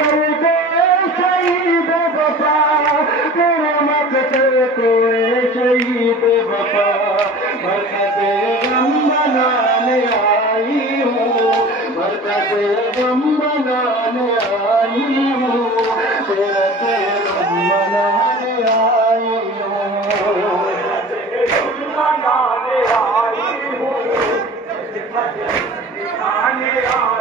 कर दे शहीद वफा, तेरे मकते को शहीद वफा, मरकज़े गम बनाने आई हूँ, मरकज़े गम बनाने आई हूँ, तेरा गम बनाने आई हूँ, बनाने आई हूँ, बनाने आई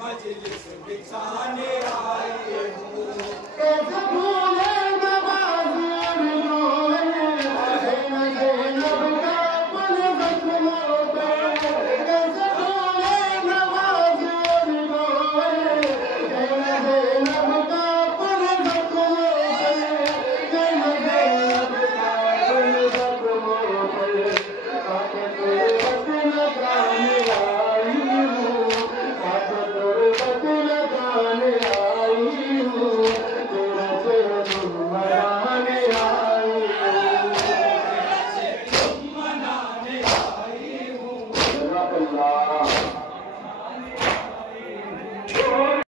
मजलिस बिछाने आई